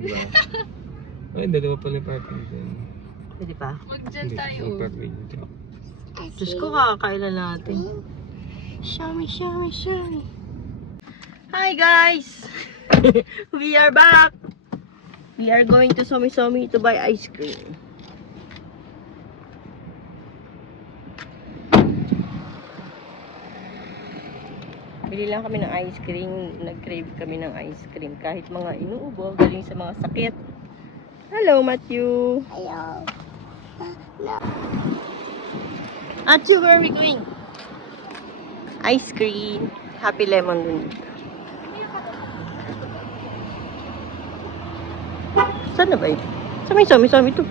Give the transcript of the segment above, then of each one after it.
ba? Ay, dalawa pala yung parking din. Pwede pa? Mag-dyan tayo. Yung parking dito. Diyos ko, kakakailan natin. Shami, shami, shami. Hi guys! We are back! We are going to Somi Somi to buy ice cream. Bili lang kami ng ice cream. Nag-crave kami ng ice cream. Kahit mga inuubo, galing sa mga sakit. Hello, Matthew! Hello. Matthew, where are we going? Ice cream. Happy Lemon dun. Saan na ba yun? Sami to.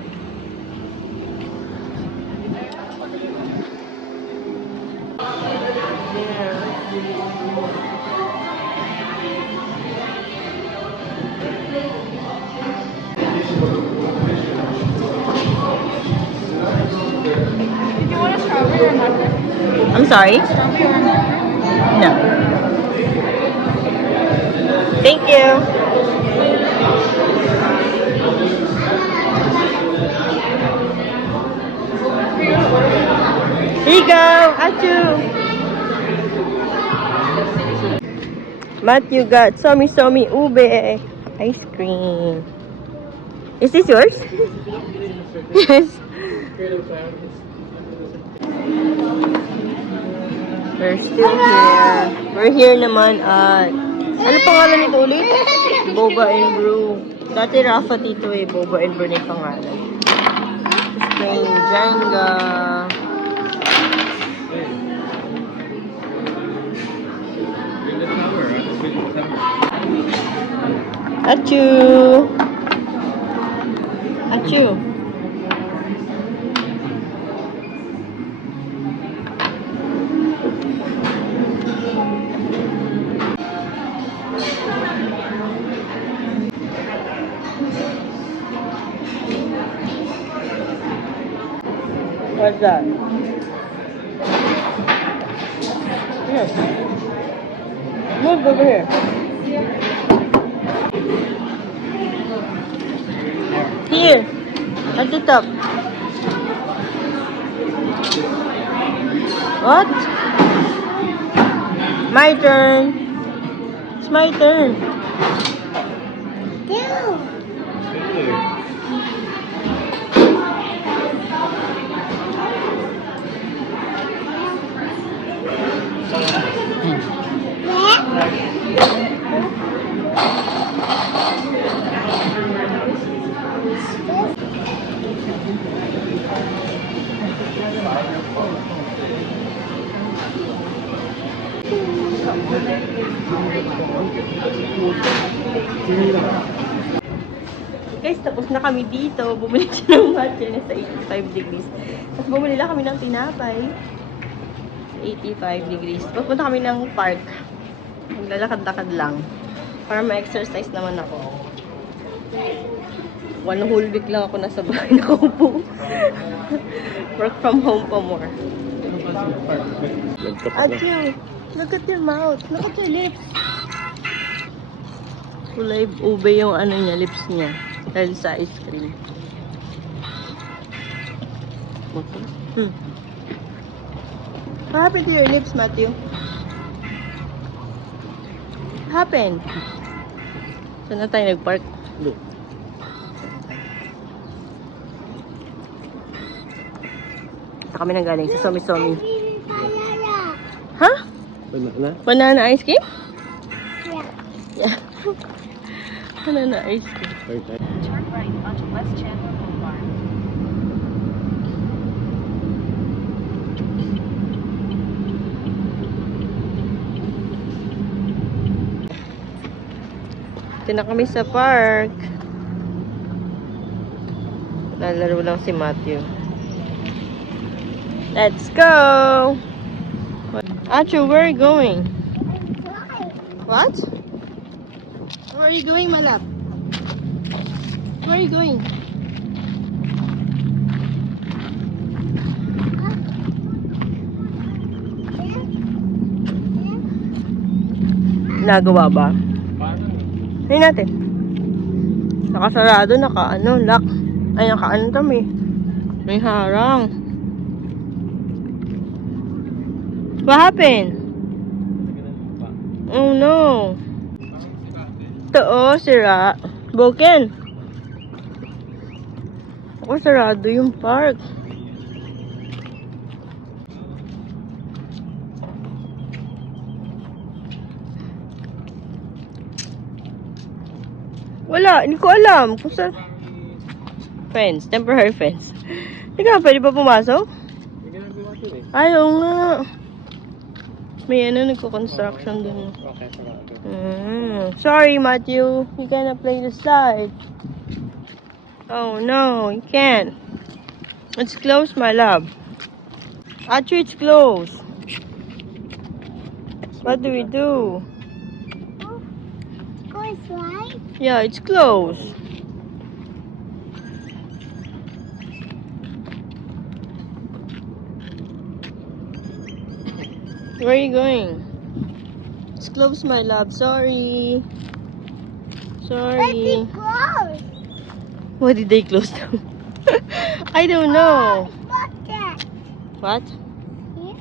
Did you want a strawberry or not? I'm sorry? Strawberry or not? No. Thank you. Here you go. Achoo. Matthew got Somi Ube ice cream. Is this yours? Yes. We're still here. We're here naman at... Ano pangalan nito ulit? Boba and Brew. Dati Rafa Tito eh. Boba and Brew na yung pangalan. Spring Jenga. Achoo! Achoo! What's that? Here. Move over here. Here. At the top. What? My turn. It's my turn. Guys, tapos na kami dito. Bumili siya ng matcha na sa 85 degrees. Tapos bumili lang kami ng tinapay. Sa 85 degrees. Pupunta kami ng park. Maglalakad-lakad lang. Para ma-exercise naman ako. 1 whole week lang ako nasa bahay nakaupo. Work from home pa more. Achoo! Look at your mouth. Look at your lips. Kulay ube yung ano niya, lips niya. Dahil sa ice cream. What happened to your lips, Matthew? What happened? Saan na tayo nag-park? Saan kami nang galing? Sa Somi Somi. Ha? Banana? Banana ice cream? Yeah. Yeah. Banana ice cream. Turn right onto West Chandler Boulevard. Dito na kami sa park. Lalaro lang si Matthew. Let's go! Achoo, where are you going? What? Where are you going, my love? Where are you going? Nagawa ba? Tingnan natin. Nakasarado, lock. Ay, kami. May harang. What happened? Oh no. Ito sira. Broken. Ako, sarado yung park. Wala, hindi ko alam kung saan. Fence, temporary fence. Hindi ka, pwede ba pumasok? May ginagawa dun eh. Ayaw nga. May nagko-construction dun. Okay, sarado. Sorry, Matthew. You gonna play the slide. Oh no, you can't. It's closed, my love. Actually, it's closed. What do we do? Go slide. Yeah, it's closed. Where are you going? It's closed, my love. Sorry. Sorry. Close. What did they close down? I don't know. Look that. What? Here.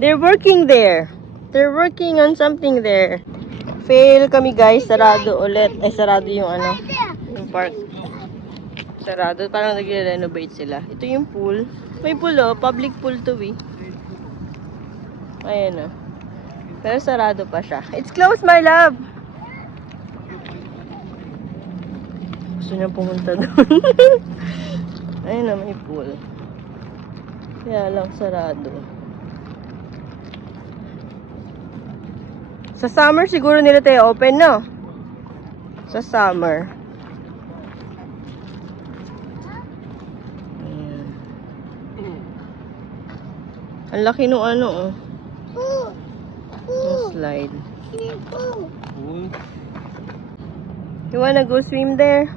They're working there. They're working on something there. Fail kami, guys. Sarado ulit. Sarado yung yung park. Sarado. Parang nagre-renovate sila. Ito yung pool. May pool, public pool to eh. Ayan Pero sarado pa siya. It's closed, my love! Gusto niya pumunta doon. Ayan may pool. Kaya lang sarado. Sa summer, siguro nila tayo open, no? Sa summer. Ayan. Ang laki nung yung slide. Cool. You wanna go swim there?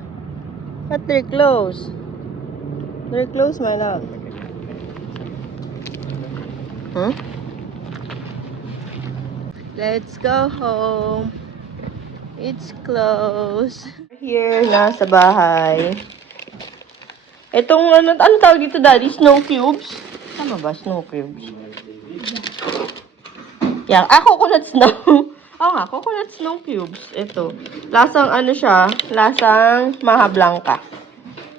But they're closed. They're closed, my love. Huh? Let's go home. It's closed. Here na sa bahay. Itong ano tawag dito, Daddy? Snow cubes? Tama ba? Snow cubes. Yan. Coconut snow. Oo nga, coconut snow cubes. Ito. Lasang siya? Lasang Maha Blanca.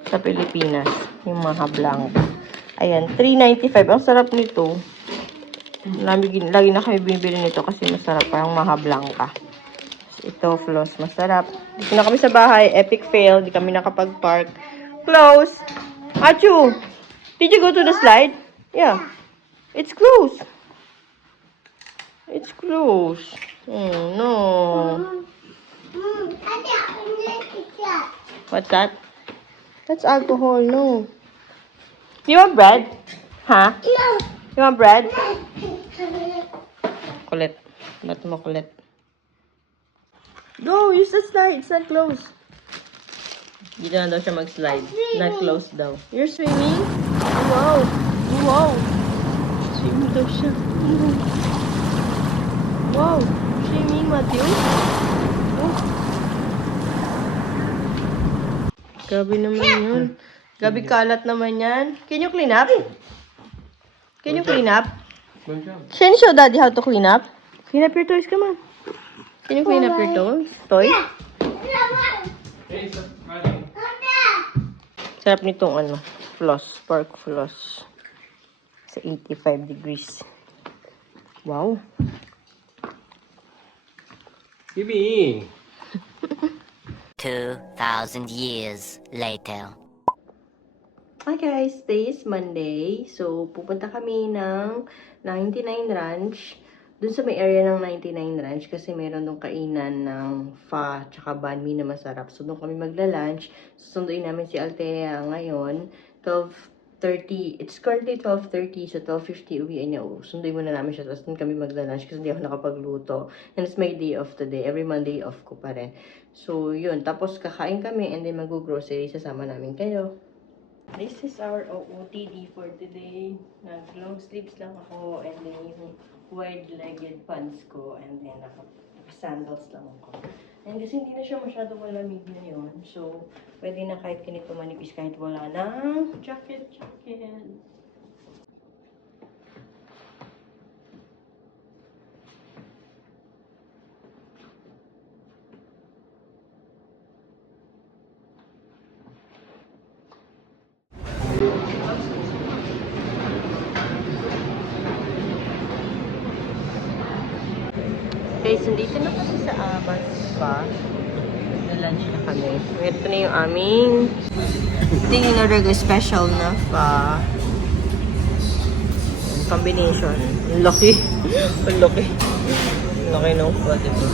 Sa Pilipinas. Yung Maha Blanca. Ayan, $3.95. Ang sarap nito. Lagi na kami binibili nito kasi masarap. Parang Maha Blanca. Ito, floss. Masarap. Dito na kami sa bahay. Epic fail. Di kami nakapag-park. Close. Achu! Did you go to the slide? Yeah. It's closed. It's closed. Oh, no. What's that? That's alcohol, no. You want bread? Huh? No. You want bread? Kulit. Ba't mo kulit? Go! Use the slide. It's not closed. Dito na daw siya mag-slide. Not closed daw. You're swimming? Wow! Wow! Swimming daw siya. Wow! Swimming, Matthew? Oh. Grabe naman yun. Grabe kalat naman yan. Can you clean up? Can you clean up? Good job. Can you show Daddy how to clean up? Clean up your toys, come on. Can you clean up your toys? Hey, stop running. Sarap nitong floss, pork floss. Sa 85 degrees. Wow. Bibi! 2,000 years later. Hi guys, today is Monday. So, pupunta kami ng 99 Ranch. Dun sa may area ng 99 Ranch kasi meron dong kainan ng pho tsaka banh mi na masarap. So, doon kami magla-lunch. Susunduin namin si Althea ngayon. 12:30. It's currently 12:30. So, 12:50 uwian niya. Sunduin muna namin siya. Tapos doon kami magla-lunch kasi hindi ako nakapagluto. And it's my day off today. Every Monday off ko pa rin. So, yun. Tapos kakain kami and then mag-grocery. Sasama namin kayo. This is our OOTD for today. Nag-long sleeves lang ako and then yung wide-legged pants ko and then naka-sandals lang ako. And kasi hindi na siya masyado malamig ngayon. So, pwede na kahit ganito manipis kahit wala ng jacket. Guys, nandito na kasi sa Amas Spa. Na-lunch na kami. Ito na yung aming in-order ko special na pa combination. Ang laki. Ang laki. Ang laki ng pa dito.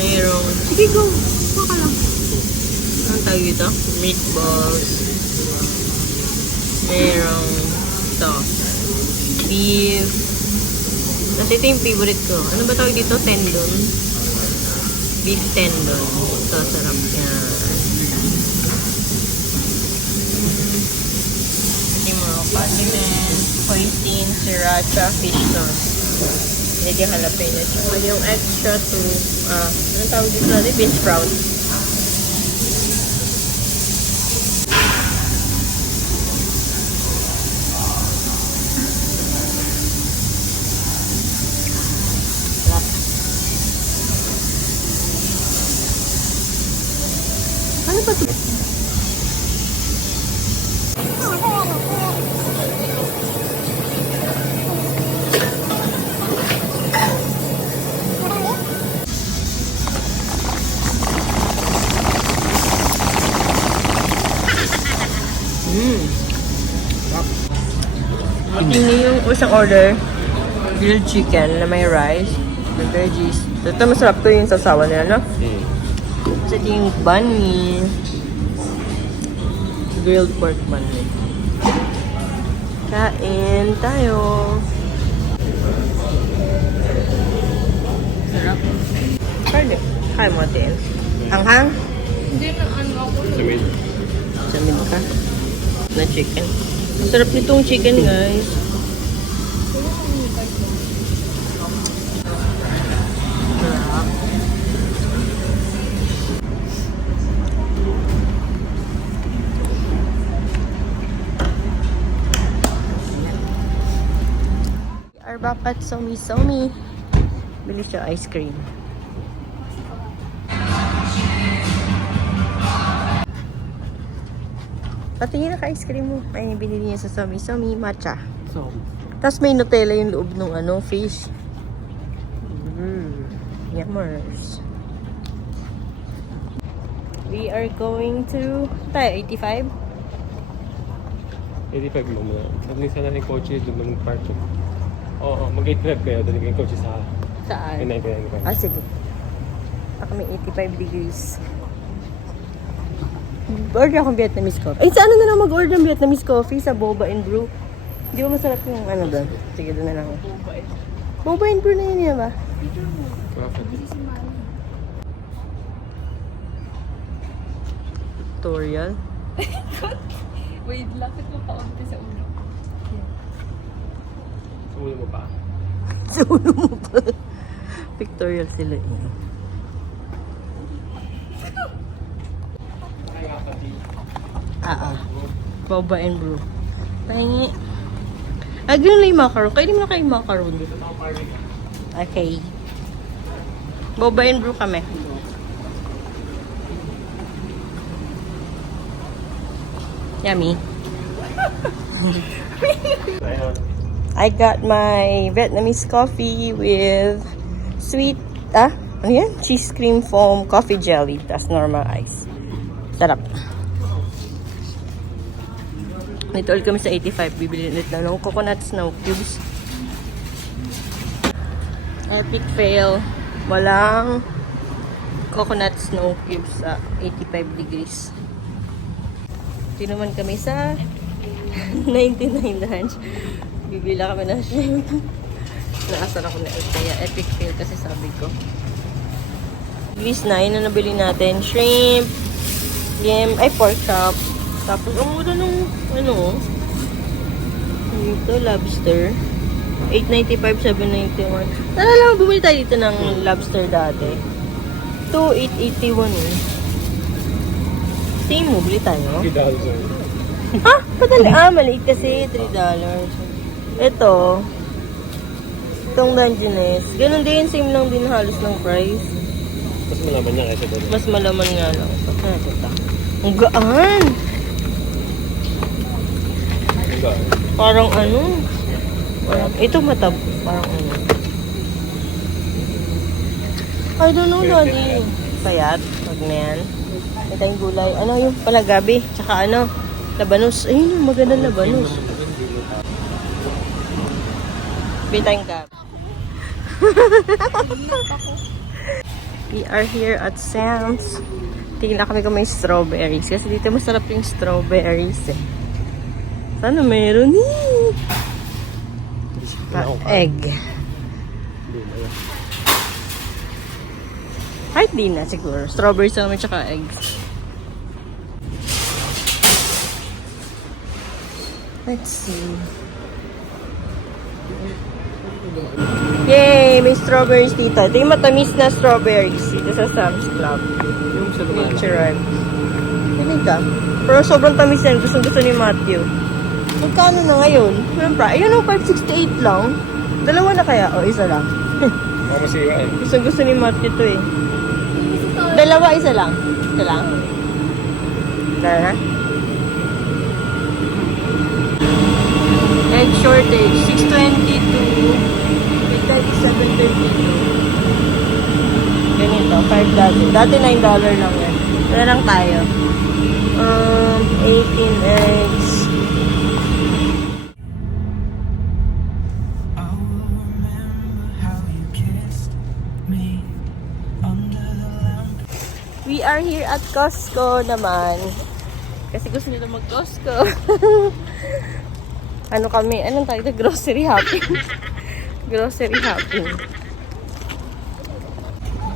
Mayroong... Sige, go! Baka lang. Anong tawag dito? Meatballs. Mayroong ito. Beef. Tapos ito yung favorite ko. Ano ba tawag dito? Tendon. Beef tendon. Ito, sarap yan. Ito yung mga condiments, hoisin, sriracha, fish sauce. Hindi jalapeno. Tsaka yung extra to, anong tawag dito natin? Bean sprout. Ano ba ito? Mating yung isang order, grilled chicken na may rice, may veggies. Ito masarap to yung sasawa nila, no? Kasi ito yung banh mi. Grilled pork banh mi. Kain tayo. Sarap. Pwede. Kaya mo din. Hanghang? Hindi na ano ako. Samin. Samin ka. Na chicken. Ang sarap nitong chicken, guys. Sarap. We are back at Somi. Bili siya ice cream. Patingin na ka-ice cream mo. Ay, binili niya sa Somi matcha. So, Tapos may Nutella yung loob ng fish. Yummers. We are going to... Tayo, 85? 85 mo muna. Sabi sana yung kotse, doon ng park. Oo, mag-85 kayo. Dali kayong kotse sa... Saan? Ay, kayo. Ah, sige. Baka may 85 degrees. Order akong Vietnamese coffee. Ay, saan na lang mag-order ng Vietnamese coffee? Sa Boba and Brew. Di ba masarap yung ano doon? Sige, doon na lang. Boba and Brew na yun yan ba? Tutorial. Wait, lapit mo kaunti sa ulo. Sa ulo mo pa. Sa ulo mo pa. Pictorial sila eh. Boba and Brew. Pahingi. Ganun lang yung macaron. Kainin mo na kayo yung macaron. Okay. Boba and Brew kami. Yummy. I got my Vietnamese coffee with sweet, ano yan? Cheese cream foam coffee jelly. That's normal ice. Sarap. Nito ulit kami sa 85. Bibili ulit na ng coconut snow cubes. Epic fail. Walang coconut snow cubes sa 85 degrees. Dito naman kami sa 99 lunch. Bibila kami na shrimp. Naasar ako na kaya epic fail kasi sabi ko. Grease na, yun na nabili natin. Shrimp, pork chop. Tapos, ang mura nung, ito, lobster. 895, 791. Nalala mo, bumili tayo dito ng lobster dati. 2,881 eh. Same mo, bili tayo. $3. Ah, padali. Maliit kasi. $3. Ito. Itong Dungeness. Ganun din, same lang din halos ng price. Mas malaman niya kaysa doon. Mas malaman nga lang. Ang gaan! Parang ano? Parang, ito matab. Parang ano? I don't know, Daddy. Payat. Pag na yan. May tayong gulay. Ano yung pala gabi? Tsaka ano? Labanos. Ayun yung magandang labanos. May tayong gabi. We are here at Sam's. Tingnan kami kung may strawberries. Kasi dito masarap yung strawberries eh. Sana meron eh. Egg. Kahit di na siguro. Strawberries na naman tsaka eggs. Let's see. Yay! May strawberries dito. Ito yung matamis na strawberries dito sa Sam's Club. Yung sa naman. Natural. Hindi ka. Pero sobrang tamis yan. Gusto ni Matthew. Magkano na ngayon? Ayun o, 568 lang. Dalawa na kaya? O, isa lang. Masira eh. Gusto ni Matthew to eh. Dalawa, isa lang. Isa lang. Dara. Egg shortage, 622. May 722. Ganito, $5. Dati $9 lang yan. Wala lang tayo. 18 eggs. We are here at Costco naman. Kasi gusto nila mag-Costco. Anong tayo? Grocery hopping. Grocery hopping.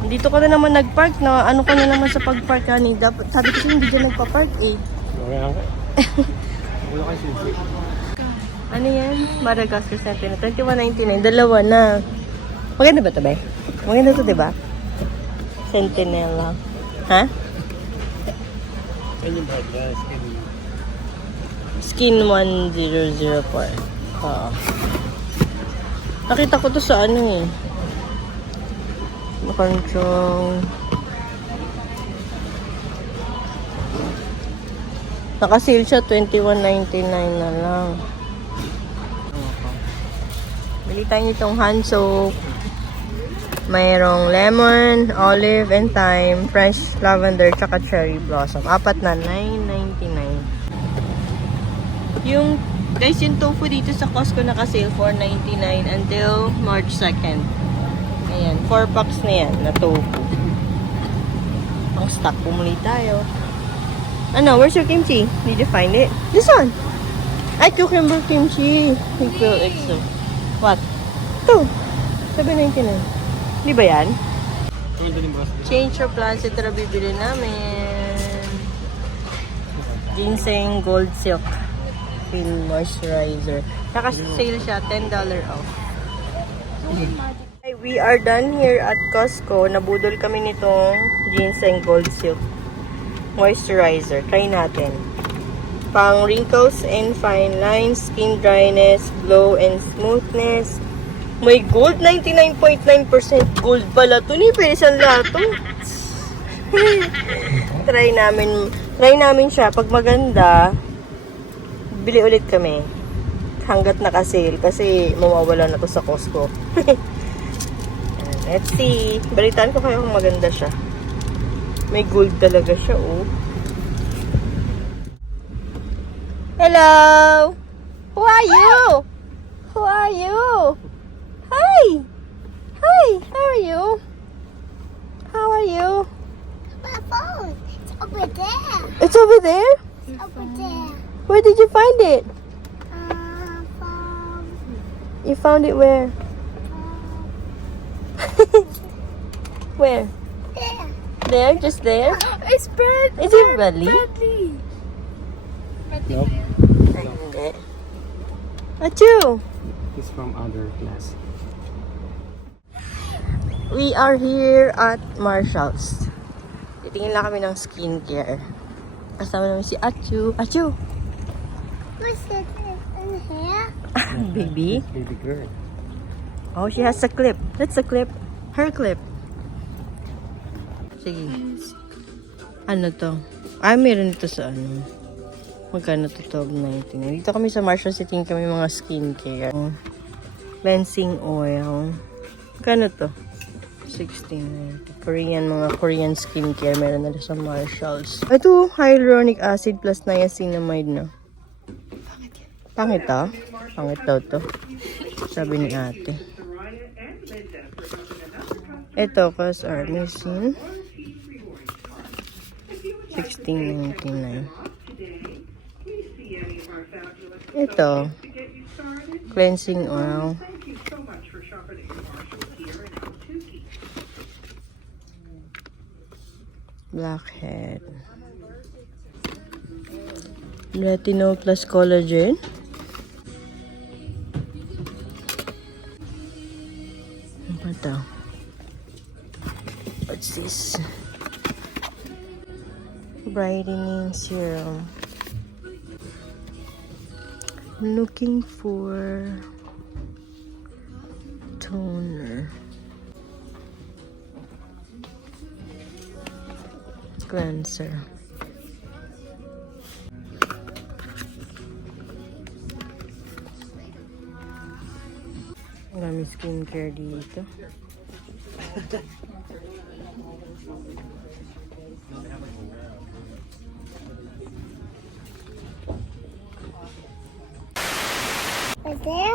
Dito ka na naman nag-park na. Ano ka na naman sa pag-park kanina? Sabi kasi hindi dyan nagpa-park eh. Wala kayo susi. Ano yan? Madagascar Sentinel. 21.99. Dalawa na. Maganda ba ito ba? Maganda ito diba? Sentinela. Ha? Saan yung bag guys? Skin 1004. Oo. Nakita ko to sa ano eh. Makanchong. Naka-sale siya, $21.99 na lang. Bili tayo nitong hand soap. Mayroong lemon, olive, and thyme, fresh lavender, tsaka cherry blossom. Apat na, $9.99. Yung, guys, yung tofu dito sa Costco naka-sale, $4.99 until March 2nd. Ayan, 4 packs na yan, na tofu. Ang stock, pumuli tayo. Ano, where's your kimchi? Did you find it? This one. Ay, cucumber kimchi. Big pill extra. What? Ito. $7.99. Di ba yan? Change your plans. Ito na bibili namin. Ginseng Gold Silk Film Moisturizer. Naka-sale siya. $10 off. We are done here at Costco. Nabudol kami nitong Ginseng Gold Silk Moisturizer. Try natin. Pang wrinkles and fine lines, skin dryness, glow and smoothness. May gold, 99.9% gold pala ito. Ni pwede siyang lato. Try namin siya. Pag maganda, bili ulit kami. Hanggat naka-sale. Kasi mawawala na to sa Costco. Let's see. Balitaan ko kayo kung maganda siya. May gold talaga siya, oh. Hello! Who are you? Who are you? Hi! Hi! How are you? How are you? My phone. It's over there. It's over there? It's over there. Where did you find it? Phone. You found it where? Where? There. there? Just there? It's Brad. Is it Bradley? Bradley. Nope. Hindi. Achoo! He's from other class. We are here at Marshall's. Titingin lang kami ng skincare. Kasama namin si Achoo. Achoo! What's it in here? Baby. Baby girl. Oh, she has a clip. That's a clip. Her clip. Sige. Ano to? Ah, meron ito sa ano. Magkano to? 12.99. Dito kami sa Marshall's. Tingin kami mga skincare. Cleansing oil. Magkano to? 16.90. Korean, mga Korean skincare. Meron nila sa Marshall's. Ito, hyaluronic acid plus niacinamide na. Pangit ah? Pangit daw to. Sabi ni ate. Ito, cause Armisin. 16.99. Ito, cleansing oil. Blackhead. Retinol plus collagen. Ano ba ito? What's this? Brightening serum. Looking for toner. Cleanser. Marami skincare dito. Is there?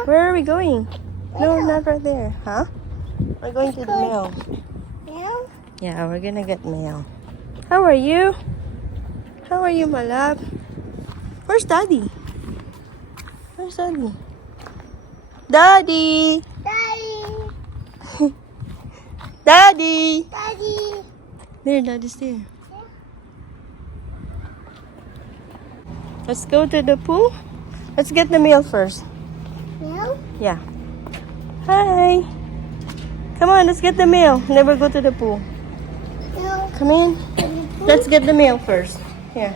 Where are we going? No, not right there. Huh? We're going to the mail. No? Yeah, we're gonna get mail. How are you? How are you, my love? Where's Daddy? Where's Daddy? Daddy! Daddy! Daddy! Daddy! There, Daddy's there. Let's go to the pool. Let's get the mail first. No? Yeah. Hi. Come on, let's get the mail. Never go to the pool. No. Come in. Let's get the mail first. Here.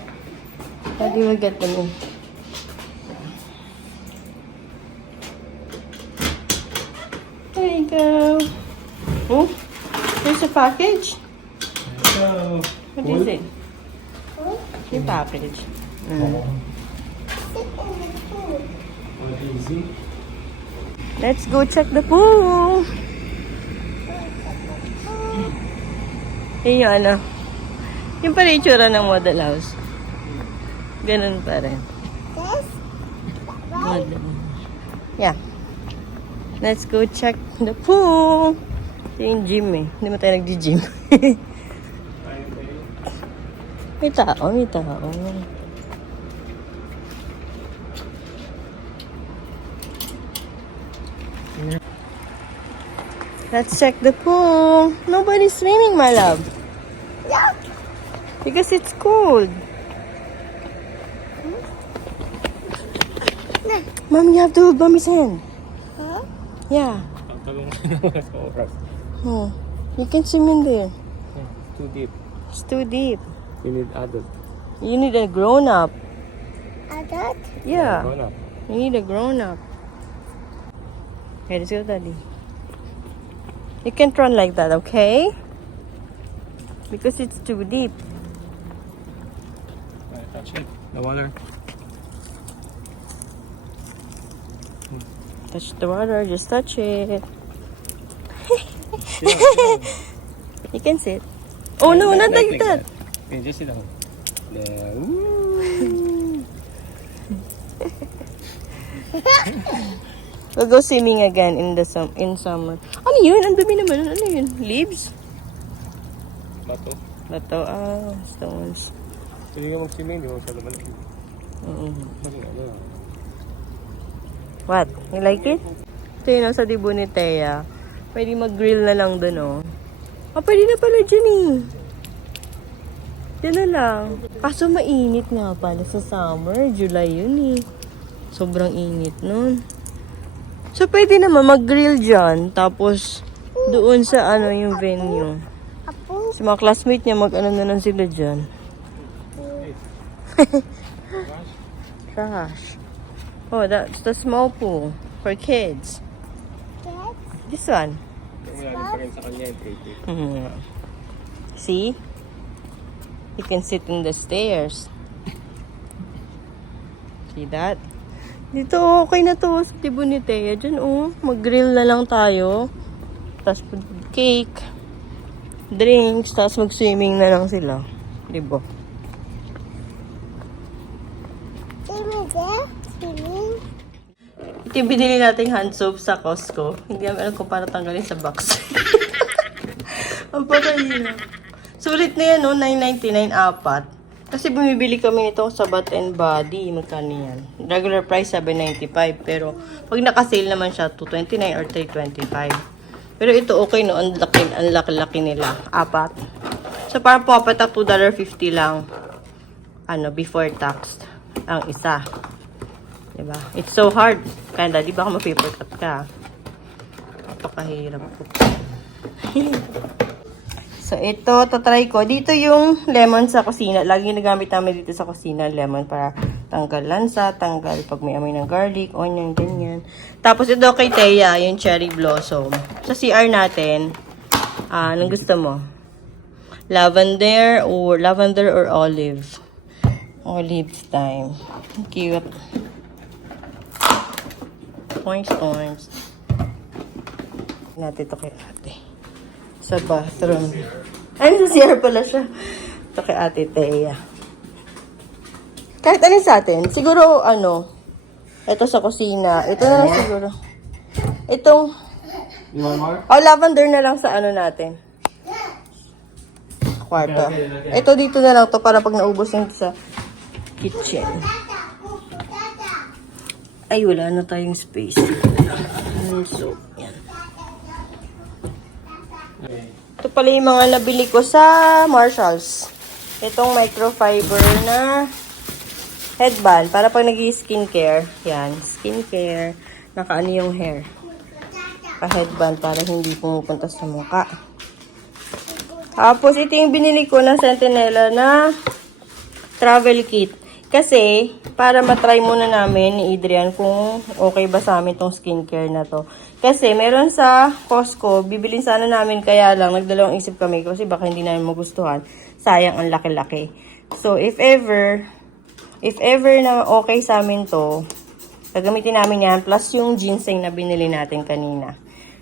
Daddy will get the mail. There you go. Oh, there's a package. So, What is it? Your package. Sit in the pool. easy. Let's go check the pool. Yun yung ano. Yung pala yung tsura ng model house. Ganun pa rin. This? Model. Yeah. Let's go check the pool. Ito yung gym eh. Hindi mo tayo nag-gym. May tao, may tao. Let's check the pool. Nobody's swimming, my love. Yeah. Because it's cold. Mom, you have to hold Mommy's hand. Huh? Yeah. Tagalog mo naman sa oras. Oh, you can swim in there. It's too deep. It's too deep. You need adult. You need a grown-up. Adult? Yeah. Grown up. You need a grown-up. Okay, let's go, Daddy. You can't run like that, okay? Because it's too deep. Touch it. The water. Touch the water, just touch it. You can sit. Oh no, not like that. Okay, just sit down. There. Woo. We'll go swimming again in summer. Ano yun? Ang dumi naman. Ano yun? Leaves? Bato. Bato. Ah, stones. Pwede ka mag-swimming, di mo masyado malaki. Mm-hmm. What? You like it? Ito yun, sa dibo ni Thea. Pwede mag-grill na lang dun, oh. Ah, pwede na pala dyan, eh. Yan na lang. Kaso mainit nga pala sa summer. July yun eh. Sobrang init nun. So, pwede naman mag-grill dyan. Tapos, doon sa ano yung venue. Apo. Si mga classmate niya, mag-ano na lang sila dyan. Trash. Oh, that's the small pool for kids. Cat. This one. Wala pa rin sa kanya yung 3 Mhm. See? You can sit in the stairs. See that? Dito, okay na to sa tibo ni Thea. Diyan, oh. Mag-grill na lang tayo. Tapos, cake. Drinks. Tapos, mag-swimming na lang sila. Diba? Swimming there. Swimming. Ito yung binili nating hand soap sa Costco. Hindi namin alam kung paano tanggalin sa box. Ang pagkahirap. Sulit na yan, no? $9.99 apat. Kasi bumibili kami nito sa Bath and Body. Magkano yan? Regular price, $7.95. Pero pag naka-sale naman siya, $2.29 or $3.25. Pero ito okay, no? Ang laki nila. Apat. So parang pumapatak $2.50 lang. Ano, before tax. Ang isa. Diba? It's so hard. Kaya daddy, baka ma-paper cut ka. Napakahirap po. So, ito, tatry ko. Dito yung lemon sa kusina. Lagi nagamit namin dito sa kusina, lemon para tanggal lansa, tanggal pag may amoy ng garlic, onion, ganyan. Tapos ito kay Thea, yung cherry blossom. Sa CR natin, anong gusto mo? Lavender or olive? Olive time. Cute. Points. Natin ito kay ate. Sa bathroom. Ay, sa CR pala siya. Ito kay ate Thea. Kahit ano sa atin. Siguro, ito sa kusina. Ito na lang siguro. Itong, You want more? lavender na lang sa natin. Kwarto. Ito dito na lang to para pag naubos yung sa kitchen. Ay, wala na tayong space. So, yan. Ito pala yung mga nabili ko sa Marshalls. Itong microfiber na headband. Para pag nag-skincare. Yan, skincare. Nakaano yung hair. Pa-headband para hindi pumupunta sa mukha. Tapos, ito yung binili ko na Sentinella na travel kit. Kasi, para matry muna namin ni Adrian kung okay ba sa amin tong skincare na to. Kasi, meron sa Costco, bibilin sana namin, kaya lang, nagdalawang isip kami kasi baka hindi namin magustuhan. Sayang, ang laki-laki. So, if ever na okay sa amin to, gagamitin namin yan, plus yung ginseng na binili natin kanina.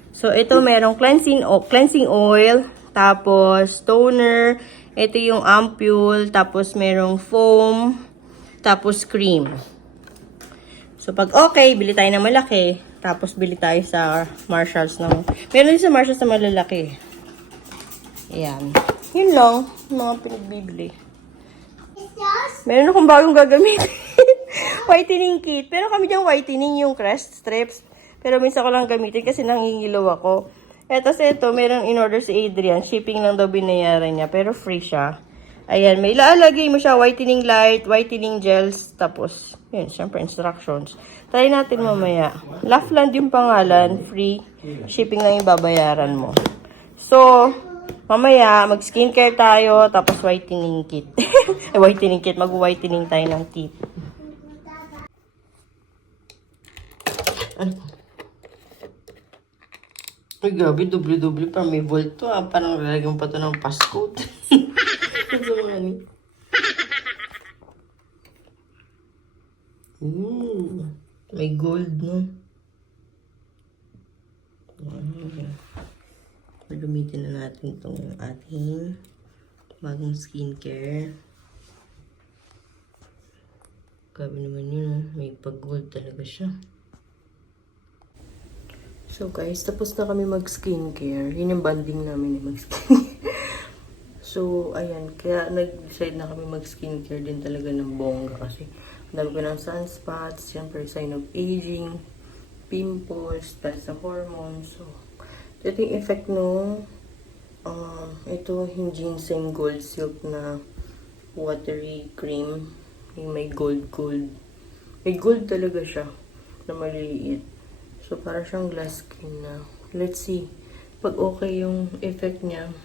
So, ito merong cleansing oil, tapos toner, ito yung ampule, tapos merong foam, tapos cream. So, pag okay, bili tayo ng malaki. Tapos, bili tayo sa Marshalls ng... Meron din sa Marshalls na malalaki. Ayan. Yun lang. Mga pinagbibili. Meron akong bagong gagamitin. Whitening kit. Pero kami diyang whitening yung crest strips. Pero minsan ko lang gamitin kasi nangingilaw ako. Eto sa ito, meron in-order si Adrian. Shipping lang daw binayaran niya. Pero free siya. Ayan, may ilalagay mo siya, whitening light, whitening gels, tapos, yun, syempre, instructions. Try natin mamaya. Laughland yung pangalan, free, shipping lang yung babayaran mo. So, mamaya, mag-skincare tayo, tapos whitening kit. Whitening kit, mag-whitening tayo ng teeth. Ay, grabe, doble-doble pa. May volt to, Parang lalagyan pa to ng passcode. May gold, no? Gamitin na natin itong ating bagong skincare. Grabe naman yun, no? May pag-gold talaga siya. So guys, tapos na kami mag-skincare. Yun yung banding namin mag-skincare. So, ayan. Kaya nag-decide na kami mag-skincare din talaga ng bongga kasi dami ko ng sunspots, siyempre sign of aging, pimples, dahil sa hormones. So, ito yung effect no, ito yung ginseng gold silk na watery cream. Yung may gold. May gold talaga siya na maliliit. So, para siyang glass skin na. Let's see. Pag okay yung effect niya,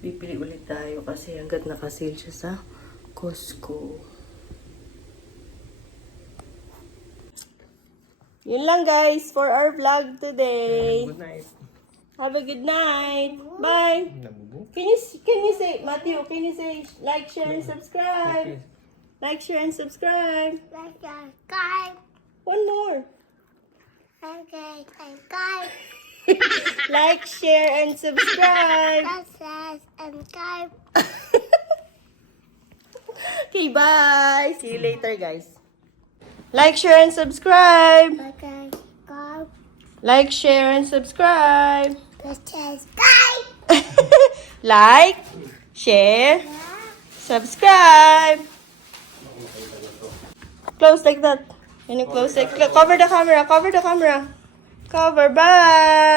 bibili ulit tayo kasi hanggat nakasale siya sa Costco. Yun lang guys for our vlog today. Good night. Have a good night. Bye. Can you say, Matthew, can you say like, share, and subscribe? Like, share, and subscribe. Like a guy. One more. Okay, a guy. Like, share, and subscribe. That's and guy. Okay, bye. See you later, guys. Like, share, and subscribe. Okay, guy. Like, share, and subscribe. That's guy. Like, share, subscribe. Close like that. Can you close it? Cover the camera. Cover the camera. Cover. Bye.